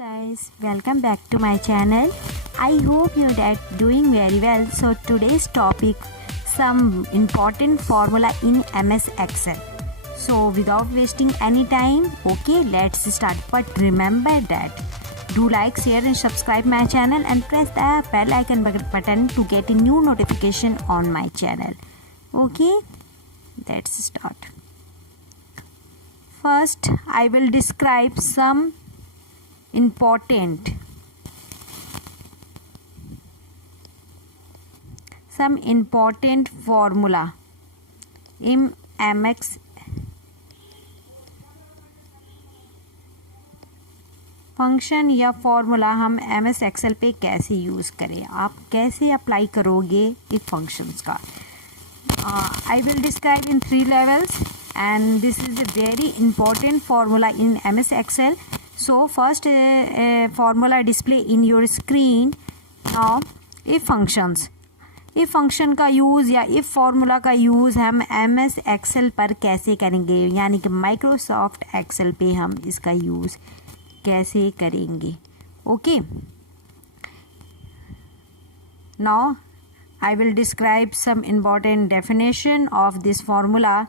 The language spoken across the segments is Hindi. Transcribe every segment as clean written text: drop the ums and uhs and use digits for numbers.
guys, welcome back to my channel. I hope you're doing very well. So today's topic, some important formula in MS Excel. So without wasting any time, okay, let's start. But remember that do like, share and subscribe my channel and press the bell icon button to get a new notification on my channel. Okay, let's start. First, I will describe some important formula in MX function या फॉर्मूला हम MS एक्सेल पे कैसे यूज़ करें, आप कैसे अप्लाई करोगे इस फंक्शंस का. I will describe in 3 levels and this is a very important formula in MS Excel. So first formula display in your screen. Now if functions, if function का यूज़ या if फार्मूला का यूज़ हम MS एक्सेल पर कैसे करेंगे, यानी कि माइक्रोसॉफ्ट एक्सेल पे हम इसका यूज़ कैसे करेंगे. Okay, now I will describe some important definition of this formula.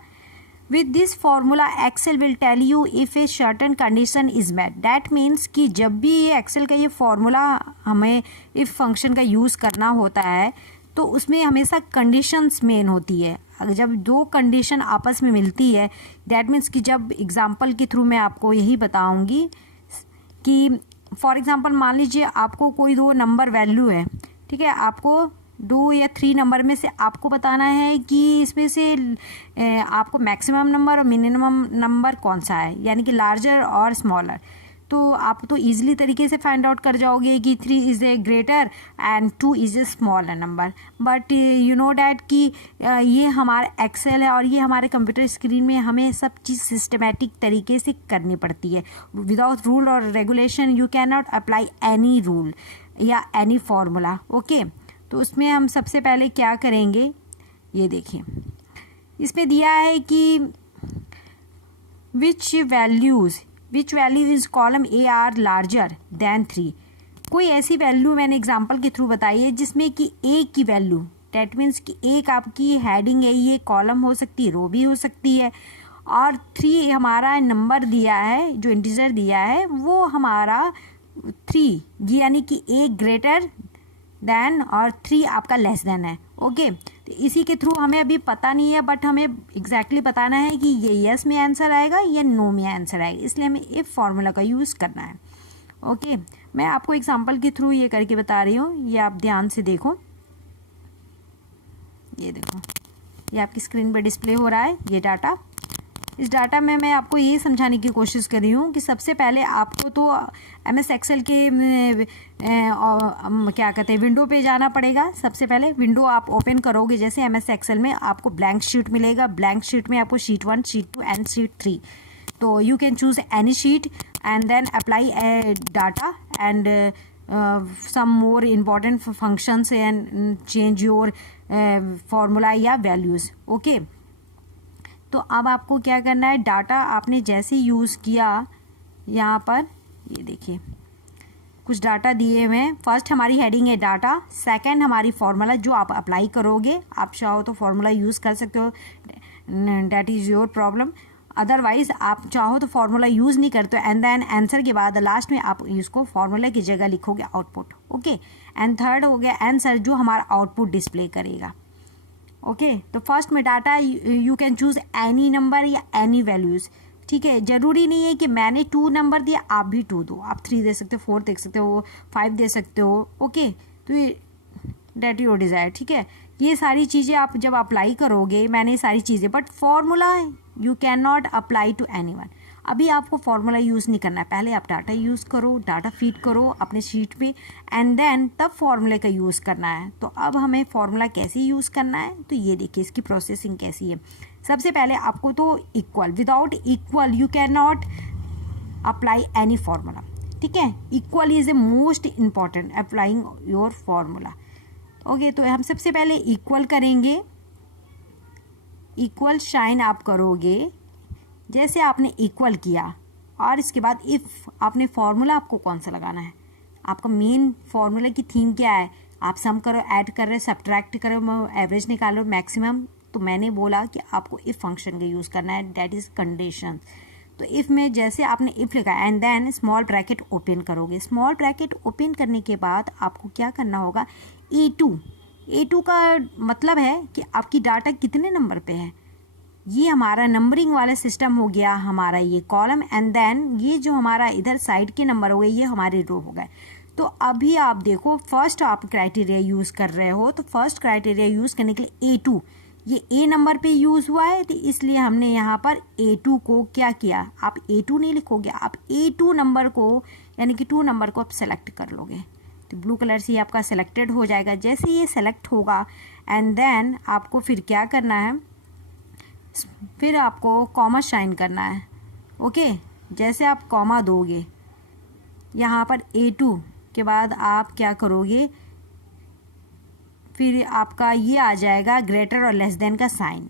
With this formula, Excel will tell you if a certain condition is met. That means कि जब भी ये Excel का ये formula हमें if function का use करना होता है तो उसमें हमेशा conditions मेन होती है. जब दो condition आपस में मिलती है, that means कि जब example के थ्रू मैं आपको यही बताऊंगी कि फॉर एग्ज़ाम्पल मान लीजिए आपको कोई दो नंबर वैल्यू है, ठीक है, आपको 2 या 3 नंबर में से आपको बताना है कि इसमें से आपको मैक्सिमम नंबर और मिनिमम नंबर कौन सा है, यानी कि लार्जर और स्मॉलर. तो आप तो ईजिली तरीके से फाइंड आउट कर जाओगे कि 3 is a greater and 2 is a smaller number. But you know that कि ये हमारा एक्सेल है और ये हमारे कंप्यूटर स्क्रीन में हमें सब चीज़ सिस्टमेटिक तरीके से करनी पड़ती है. विदाउट रूल और regulation you can not apply any rule या एनी फार्मूला. ओके, तो उसमें हम सबसे पहले क्या करेंगे, ये देखिए इसमें दिया है कि which value is column A R larger than 3. कोई ऐसी वैल्यू मैंने एग्जांपल के थ्रू बताई है जिसमें कि ए की वैल्यू, डेट मीन्स कि एक आपकी हेडिंग है, ये कॉलम हो सकती है, रो भी हो सकती है, और 3 हमारा नंबर दिया है, जो इंटीजर दिया है वो हमारा 3, यानी कि ए ग्रेटर देन और 3 आपका लेस देन है. ओके, तो इसी के थ्रू हमें अभी पता नहीं है, बट हमें एग्जैक्टली बताना है कि ये यस में आंसर आएगा या नो में आंसर आएगा, इसलिए हमें इफ फार्मूला का यूज़ करना है. ओके, मैं आपको एग्जांपल के थ्रू ये करके बता रही हूँ, ये आप ध्यान से देखो. ये देखो, ये आपकी स्क्रीन पर डिस्प्ले हो रहा है ये डाटा. इस डाटा में मैं आपको ये समझाने की कोशिश कर रही हूँ कि सबसे पहले आपको तो MS एक्सेल के क्या कहते हैं विंडो पे जाना पड़ेगा. सबसे पहले विंडो आप ओपन करोगे, जैसे MS एक्सेल में आपको ब्लैंक शीट मिलेगा. ब्लैंक शीट में आपको शीट 1, शीट 2 एंड शीट 3. तो you can choose any sheet and then apply data and some more important functions and change your formula या वैल्यूज़. ओके, तो अब आपको क्या करना है, डाटा आपने जैसे यूज़ किया, यहाँ पर ये देखिए कुछ डाटा दिए हुए हैं. फर्स्ट हमारी हेडिंग है डाटा, सेकंड हमारी फार्मूला जो आप अप्लाई करोगे. आप चाहो तो फार्मूला यूज़ कर सकते हो, that is your problem. Otherwise आप चाहो तो फार्मूला यूज़ नहीं करते हो. एंड देन आंसर के बाद लास्ट में आप इसको फार्मूला की जगह लिखोगे आउटपुट. ओके, एंड थर्ड हो गया आंसर जो हमारा आउटपुट डिस्प्ले करेगा. ओके, तो फर्स्ट में data you can choose any number या एनी वैल्यूज़. ठीक है, ज़रूरी नहीं है कि मैंने 2 नंबर दिया आप भी 2 दो, आप 3 दे सकते हो, 4 दे सकते हो, 5 दे सकते हो. ओके, तो ये डेट योर डिज़ायर. ठीक है, ये सारी चीज़ें आप जब अप्लाई करोगे, मैंने सारी चीज़ें, but formula you can not apply to any one. अभी आपको फार्मूला यूज़ नहीं करना है, पहले आप डाटा यूज़ करो, डाटा फीड करो अपने शीट पे एंड देन तब फार्मूले का यूज़ करना है. तो अब हमें फार्मूला कैसे यूज़ करना है, तो ये देखिए इसकी प्रोसेसिंग कैसी है. सबसे पहले आपको तो equal, without equal you can not apply any formula. ठीक है, equal is a most important applying your formula. Okay, तो हम सबसे पहले इक्वल करेंगे. इक्वल साइन आप करोगे, जैसे आपने इक्वल किया और इसके बाद इफ़ आपने फॉर्मूला आपको कौन सा लगाना है, आपका मेन फॉर्मूला की थीम क्या है, आप सम करो, ऐड कर रहे, सब्ट्रैक्ट करो, एवरेज निकालो, मैक्सिमम। तो मैंने बोला कि आपको इफ़ फंक्शन का यूज़ करना है, दैट इज़ कंडीशन। तो इफ़ में जैसे आपने इफ़ लिखा and then small bracket open करोगे, स्मॉल ब्रैकेट ओपन करने के बाद आपको क्या करना होगा, A2 का मतलब है कि आपकी डाटा कितने नंबर पे है। ये हमारा नंबरिंग वाला सिस्टम हो गया, हमारा ये कॉलम, एंड देन ये जो हमारा इधर साइड के नंबर हो गए, ये हमारे रो हो गए। तो अभी आप देखो, फर्स्ट आप क्राइटेरिया यूज़ कर रहे हो, तो फर्स्ट क्राइटेरिया यूज़ करने के लिए A2, ये A नंबर पे यूज़ हुआ है, तो इसलिए हमने यहाँ पर A2 को क्या किया, आप A2 नहीं लिखोगे, आप A2 नंबर को यानी कि 2 नंबर को आप सेलेक्ट कर लोगे। तो ब्लू कलर से आपका सेलेक्टेड हो जाएगा। जैसे ये सेलेक्ट होगा एंड देन आपको फिर क्या करना है, फिर आपको कॉमा शाइन करना है। ओके, जैसे आप कॉमा दोगे यहाँ पर A2 के बाद आप क्या करोगे, फिर आपका ये आ जाएगा ग्रेटर और लेस देन का साइन।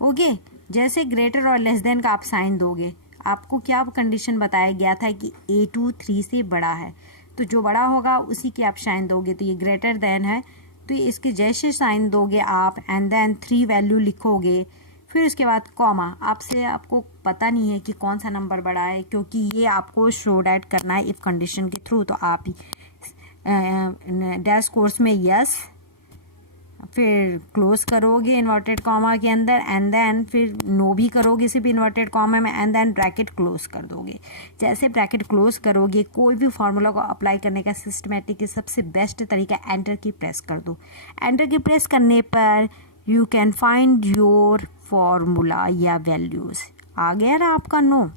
ओके, जैसे ग्रेटर और लेस देन का आप साइन दोगे, आपको क्या कंडीशन बताया गया था कि A2 3 से बड़ा है, तो जो बड़ा होगा उसी के आप साइन दोगे। तो ये ग्रेटर देन है, तो ये इसके जैसे साइन दोगे आप एंड देन 3 वैल्यू लिखोगे, फिर उसके बाद कॉमा। आपको पता नहीं है कि कौन सा नंबर बड़ा है, क्योंकि ये आपको शो डैट करना है इफ़ कंडीशन के थ्रू। तो आप डैश कोर्स में यस, फिर क्लोज करोगे इन्वर्टेड कॉमा के अंदर एंड देन फिर नो भी करोगे सिर्फ इन्वर्टेड कॉमा में एंड देन ब्रैकेट क्लोज कर दोगे। जैसे ब्रैकेट क्लोज करोगे, कोई भी फार्मूला को अप्लाई करने का सिस्टमेटिक सबसे बेस्ट तरीका एंटर की प्रेस कर दो। एंटर की प्रेस करने पर you can find your formula या वैल्यूज़। आ गया ना आपका नो,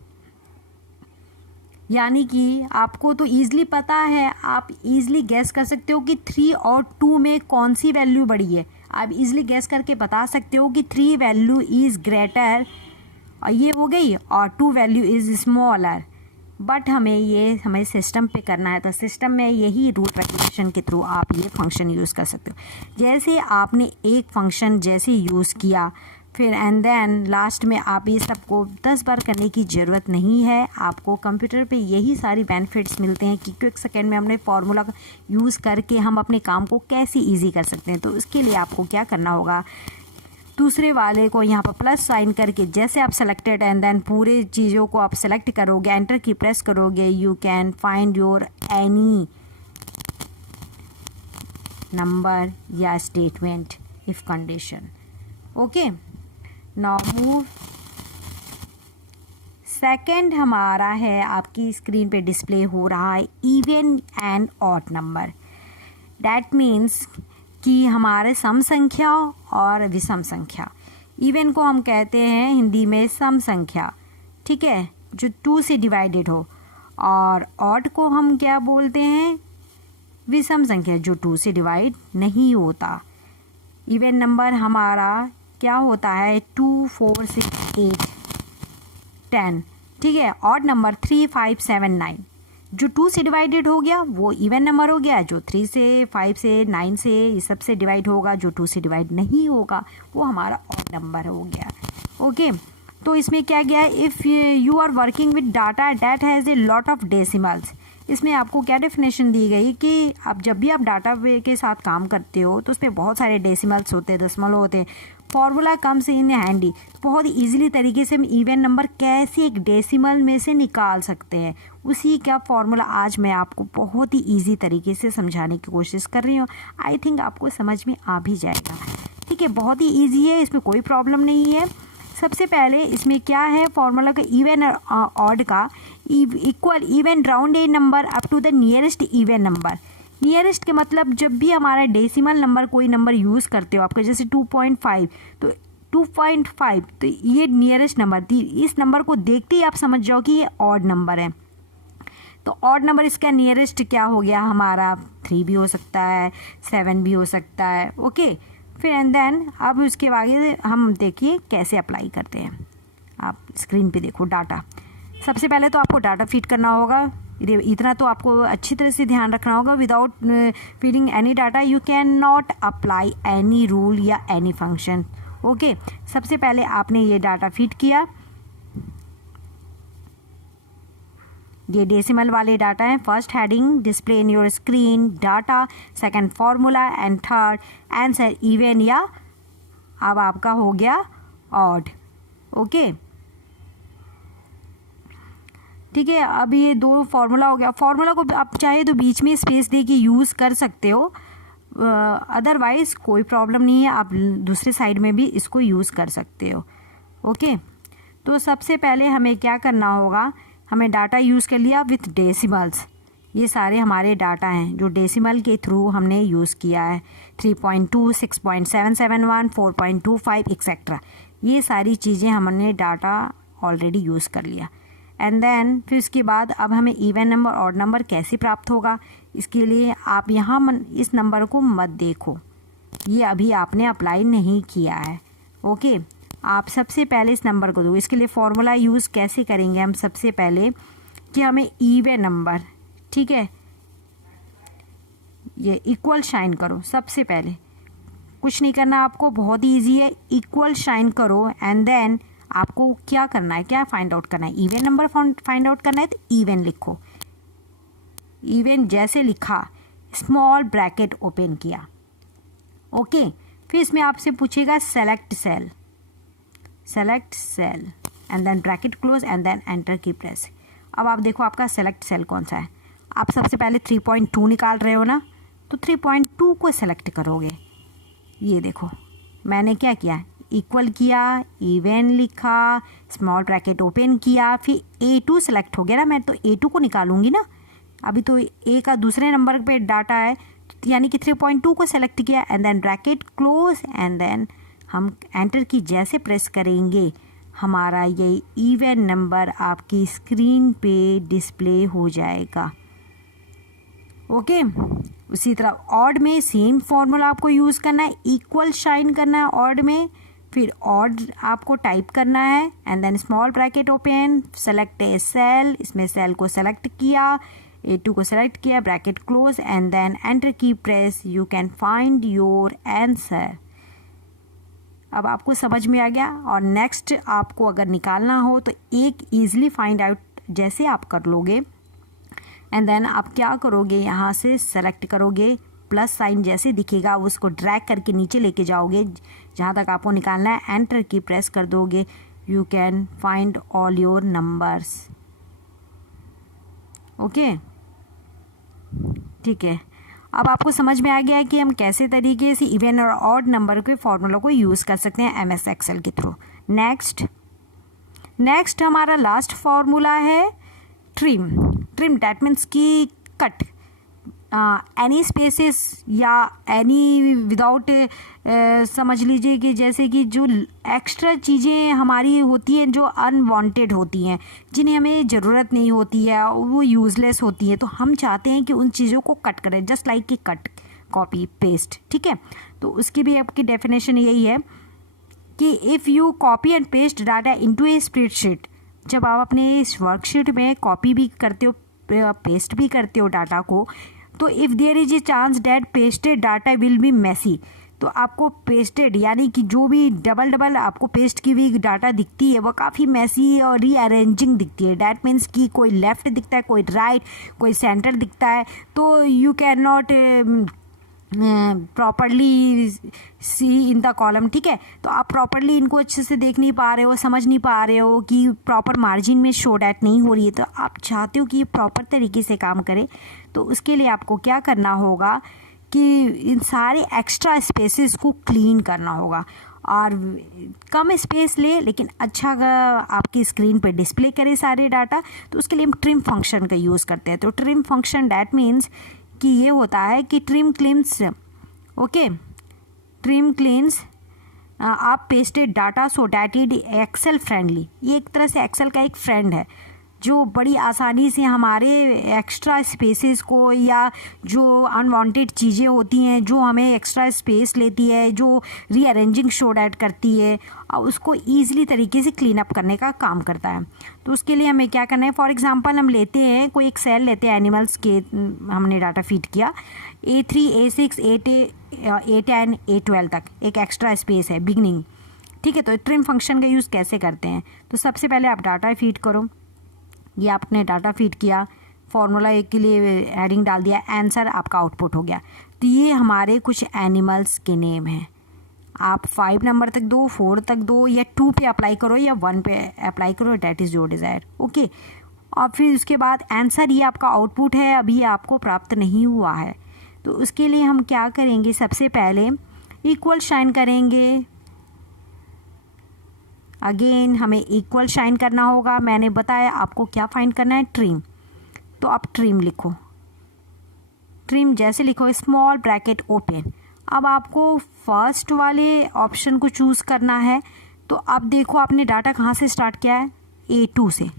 यानी कि आपको तो ईज़िली पता है, आप ईज़िली गैस कर सकते हो कि 3 और 2 में कौन सी वैल्यू बड़ी है। आप ईज़िली गैस करके बता सकते हो कि 3 वैल्यू इज़ ग्रेटर, और ये हो गई, और 2 वैल्यू इज़ स्मॉलर। बट हमें सिस्टम पे करना है, तो सिस्टम में यही रूट रेप्लिकेशन के थ्रू आप ये फंक्शन यूज़ कर सकते हो। जैसे आपने एक फंक्शन जैसे यूज़ किया, फिर एंड देन लास्ट में आप ये सबको 10 बार करने की ज़रूरत नहीं है। आपको कंप्यूटर पे यही सारी बेनिफिट्स मिलते हैं कि क्विक सेकेंड में हमने फार्मूला यूज़ करके हम अपने काम को कैसे ईजी कर सकते हैं। तो उसके लिए आपको क्या करना होगा, दूसरे वाले को यहाँ पर प्लस साइन करके, जैसे आप सेलेक्टेड एंड देन पूरे चीज़ों को आप सेलेक्ट करोगे, एंटर की प्रेस करोगे, you can find your any number या statement if condition. Okay, now move. Second हमारा है, आपकी स्क्रीन पे डिस्प्ले हो रहा है even and odd number. That means कि हमारे सम संख्या और विषम संख्या। इवन को हम कहते हैं हिंदी में सम संख्या, ठीक है, जो 2 से डिवाइडेड हो, और ऑड को हम क्या बोलते हैं, विषम संख्या, जो 2 से डिवाइड नहीं होता। इवन नंबर हमारा क्या होता है, 2, 4, 6, 8, 10, ठीक है। ऑड नंबर 3, 5, 7, 9, जो 2 से डिवाइडेड हो गया वो इवन नंबर हो गया। जो 3 से, 5 से, 9 से, इस सब से डिवाइड होगा, जो 2 से डिवाइड नहीं होगा वो हमारा ऑड नंबर हो गया। ओके, तो इसमें क्या गया, if you are working with data that has a lot of decimals. इसमें आपको क्या डेफिनेशन दी गई कि आप जब भी आप डाटा के साथ काम करते हो तो उसमें बहुत सारे डेसिमल्स होते हैं, दशमलव होते हैं। फॉर्मूला कम्स इन हैंडी, बहुत ईजिली तरीके से हम इवन नंबर कैसे एक डेसिमल में से निकाल सकते हैं, उसी का फॉर्मूला आज मैं आपको बहुत ही ईजी तरीके से समझाने की कोशिश कर रही हूँ। आई थिंक आपको समझ में आ भी जाएगा, ठीक है। बहुत ही ईजी है, इसमें कोई प्रॉब्लम नहीं है। सबसे पहले इसमें क्या है, फॉर्मूला का इवन और ऑड का, equal even round a number up to the nearest even number. Nearest के मतलब जब भी हमारा डेसिमल नंबर कोई नंबर यूज़ करते हो आपका, जैसे 2.5, तो 2.5 तो ये नियरेस्ट नंबर थी। इस नंबर को देखते ही आप समझ जाओ कि ये ऑड नंबर है। तो ऑड नंबर इसका नियरेस्ट क्या हो गया हमारा, 3 भी हो सकता है, 7 भी हो सकता है। ओके, फिर एंड देन अब उसके आगे हम देखिए कैसे अप्लाई करते हैं। आप स्क्रीन पे देखो डाटा। सबसे पहले तो आपको डाटा फीड करना होगा, इतना तो आपको अच्छी तरह से ध्यान रखना होगा। Without feeding any data you can not apply any rule या एनी फंक्शन। ओके, सबसे पहले आपने ये डाटा फीड किया, ये डेसिमल वाले डाटा हैं। First heading display in your screen data, second formula and third answer even या अब आपका हो गया ऑड। ओके ठीक है, अब ये दो फार्मूला हो गया। फार्मूला को आप चाहे तो बीच में स्पेस दे के यूज़ कर सकते हो, अदरवाइज कोई प्रॉब्लम नहीं है, आप दूसरे साइड में भी इसको यूज़ कर सकते हो। ओके तो सबसे पहले हमें क्या करना होगा, हमें डाटा यूज़ कर लिया विथ डेसिमल्स। ये सारे हमारे डाटा हैं जो डेसिमल के थ्रू हमने यूज़ किया है, 3.2, 6.771, 4.25 एक्सेट्रा। ये सारी चीज़ें हमने डाटा ऑलरेडी यूज़ कर लिया। एंड देन फिर उसके बाद अब हमें इवन नंबर ऑड नंबर कैसे प्राप्त होगा, इसके लिए आप यहाँ इस नंबर को मत देखो, ये अभी आपने अप्लाई नहीं किया है। ओके आप सबसे पहले इस नंबर को दो। इसके लिए फॉर्मूला यूज़ कैसे करेंगे हम, सबसे पहले कि हमें इवन नंबर, ठीक है, ये इक्वल शाइन करो। सबसे पहले कुछ नहीं करना आपको, बहुत ही ईजी है, इक्वल शाइन करो एंड देन आपको क्या करना है, क्या फाइंड आउट करना है, इवन नंबर फाइंड आउट करना है तो इवन लिखो। इवन जैसे लिखा स्मॉल ब्रैकेट ओपन किया। ओके फिर इसमें आपसे पूछेगा select cell and then bracket close and then enter key press. अब आप देखो आपका सेलेक्ट सेल कौन सा है। आप सबसे पहले 3.2 निकाल रहे हो ना, तो 3.2 को सेलेक्ट करोगे। ये देखो मैंने क्या किया, इक्वल किया, इवन लिखा, स्मॉल ब्रैकेट ओपन किया, फिर A2 सेलेक्ट हो गया ना, मैं तो A2 को निकालूंगी ना, अभी तो A का दूसरे नंबर पे डाटा है, यानी कि 3.2 को सेलेक्ट किया and then bracket close and then हम एंटर की जैसे प्रेस करेंगे हमारा ये इवन नंबर आपकी स्क्रीन पे डिस्प्ले हो जाएगा। ओके उसी तरह ऑड में सेम फॉर्मूला आपको यूज़ करना है, इक्वल शाइन करना है ऑड में, फिर ऑड आपको टाइप करना है and then small bracket open, select a cell, इसमें सेल को सेलेक्ट किया, A2 को सेलेक्ट किया, bracket close and then enter key press, you can find your answer. अब आपको समझ में आ गया। और नेक्स्ट आपको अगर निकालना हो तो एक ईजिली फाइंड आउट जैसे आप कर लोगे एंड देन आप क्या करोगे, यहाँ से सेलेक्ट करोगे, प्लस साइन जैसे दिखेगा उसको ड्रैग करके नीचे लेके जाओगे जहाँ तक आपको निकालना है, एंटर की प्रेस कर दोगे, you can find all your numbers. Okay ठीक है, अब आपको समझ में आ गया है कि हम कैसे तरीके से इवन और ऑड नंबर के फॉर्मूला को यूज़ कर सकते हैं MS एक्सेल के थ्रू। नेक्स्ट हमारा लास्ट फॉर्मूला है ट्रिम दैट मीन्स की कट एनी स्पेसेस या एनी विदाउट, समझ लीजिए कि जैसे कि जो एक्स्ट्रा चीज़ें हमारी होती हैं जो अनवांटेड होती हैं, जिन्हें हमें ज़रूरत नहीं होती है, वो यूज़लेस होती है, तो हम चाहते हैं कि उन चीज़ों को कट करें, जस्ट लाइक कि कट कॉपी पेस्ट। ठीक है, तो उसकी भी आपकी डेफिनेशन यही है कि if you copy and paste data into A spreadsheet, जब आप अपने इस वर्कशीट में कॉपी भी करते हो पेस्ट भी करते हो डाटा को, तो if there is a chance that pasted data will be messy, तो आपको पेस्टेड यानी कि जो भी डबल आपको पेस्ट की हुई डाटा दिखती है वो काफ़ी मैसी और रीअरेंजिंग दिखती है। डैट मीन्स कि कोई लेफ़्ट दिखता है, कोई राइट, कोई सेंटर दिखता है, तो you can not properly see in the column. ठीक है, तो आप प्रॉपरली इनको अच्छे से देख नहीं पा रहे हो, समझ नहीं पा रहे हो कि प्रॉपर मार्जिन में शो डैट नहीं हो रही है, तो आप चाहते हो कि ये प्रॉपर तरीके से काम करे, तो उसके लिए आपको क्या करना होगा कि इन सारे एक्स्ट्रा स्पेसेस को क्लीन करना होगा और कम स्पेस ले लेकिन अच्छा आपकी स्क्रीन पर डिस्प्ले करे सारे डाटा। तो उसके लिए हम ट्रिम फंक्शन का यूज़ करते हैं। तो ट्रिम फंक्शन डैट मीन्स कि ये होता है कि trim cleans, okay, trim cleans आप pasted data so that it Excel friendly. ये एक तरह से एक्सेल का एक फ्रेंड है जो बड़ी आसानी से हमारे एक्स्ट्रा स्पेसेस को या जो अनवांटेड चीज़ें होती हैं जो हमें एक्स्ट्रा स्पेस लेती है, जो रीअरेंजिंग शो डैट करती है, और उसको ईजिली तरीके से क्लीन अप करने का काम करता है। तो उसके लिए हमें क्या करना है, फॉर एग्जांपल हम लेते हैं कोई एक सेल लेते हैं, एनिमल्स के हमने डाटा फीड किया, A3, A6, A10, A12 तक एक एक्स्ट्रा स्पेस है बिगनिंग। ठीक है, तो ट्रिम फंक्शन का यूज़ कैसे करते हैं, तो सबसे पहले आप डाटा फीड करो, ये आपने डाटा फीड किया, फॉर्मूला के लिए हेडिंग डाल दिया, आंसर आपका आउटपुट हो गया। तो ये हमारे कुछ एनिमल्स के नेम हैं। आप 5 नंबर तक दो, 4 तक दो, या 2 पे अप्लाई करो या 1 पे अप्लाई करो, that is your desire. Okay, और फिर उसके बाद आंसर ये आपका आउटपुट है, अभी आपको प्राप्त नहीं हुआ है। तो उसके लिए हम क्या करेंगे, सबसे पहले इक्वल साइन करेंगे। अगेन हमें इक्वल साइन करना होगा। मैंने बताया आपको क्या फाइंड करना है, ट्रिम। तो आप ट्रिम लिखो, ट्रिम जैसे लिखो, स्मॉल ब्रैकेट ओपन। अब आपको फर्स्ट वाले ऑप्शन को चूज़ करना है। तो अब देखो आपने डाटा कहाँ से स्टार्ट किया है, A2 से।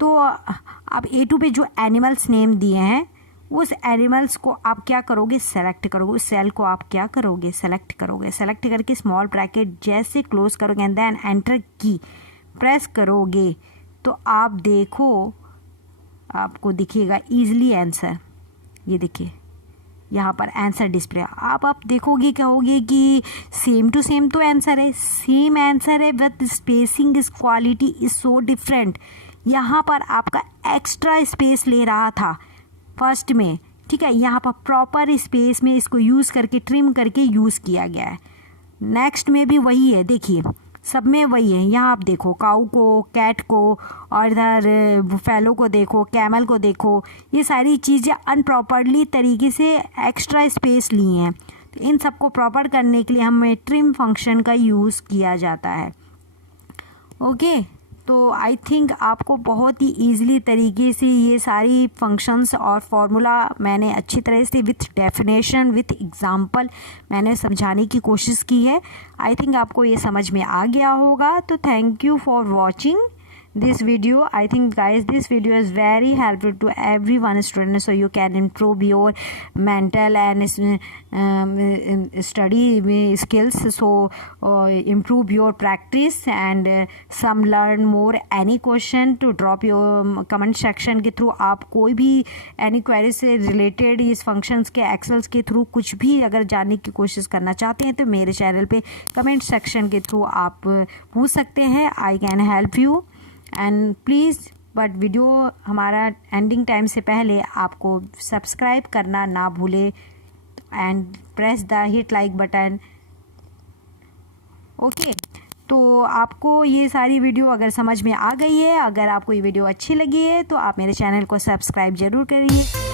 तो अब A2 पे जो एनिमल्स नेम दिए हैं उस एनिमल्स को आप क्या करोगे, सेलेक्ट करोगे। उस सेल को आप क्या करोगे, सेलेक्ट करोगे। सेलेक्ट करके स्मॉल ब्रैकेट जैसे क्लोज करोगे and then enter key press करोगे तो आप देखो आपको दिखेगा ईजिली आंसर। ये देखिए यहाँ पर आंसर डिस्प्ले। आप देखोगे, कहोगे कि सेम टू सेम तो आंसर है, सेम आंसर है, but spacing is quality is so different. यहाँ पर आपका एक्स्ट्रा स्पेस ले रहा था फर्स्ट में, ठीक है, यहाँ पर प्रॉपर स्पेस में इसको यूज़ करके ट्रिम करके यूज़ किया गया है। नेक्स्ट में भी वही है, देखिए सब में वही है। यहाँ आप देखो काऊ को, कैट को, और इधर बुफेलो को देखो, कैमल को देखो, ये सारी चीज़ें अनप्रॉपरली तरीके से एक्स्ट्रा स्पेस ली हैं। तो इन सबको प्रॉपर करने के लिए हमें ट्रिम फंक्शन का यूज़ किया जाता है। ओके, तो आई थिंक आपको बहुत ही ईजिली तरीके से ये सारी फंक्शंस और फार्मूला मैंने अच्छी तरह से विथ डेफिनेशन विथ एग्जांपल मैंने समझाने की कोशिश की है। आई थिंक आपको ये समझ में आ गया होगा। तो thank you for watching this video. I think guys this video is very helpful to everyone student, so you can improve your mental and study skills, so improve your practice and some learn more. Any question to drop your comment section के थ्रू, आप कोई भी any query से related इस functions के एक्सेल्स के थ्रू कुछ भी अगर जानने की कोशिश करना चाहते हैं तो मेरे चैनल पे कमेंट सेक्शन के थ्रू आप पूछ सकते हैं। I can help you and please but video हमारा एंडिंग टाइम से पहले आपको सब्सक्राइब करना ना भूले and press the hit like button. Okay, तो आपको ये सारी वीडियो अगर समझ में आ गई है, अगर आपको ये वीडियो अच्छी लगी है तो आप मेरे चैनल को सब्सक्राइब ज़रूर करिए।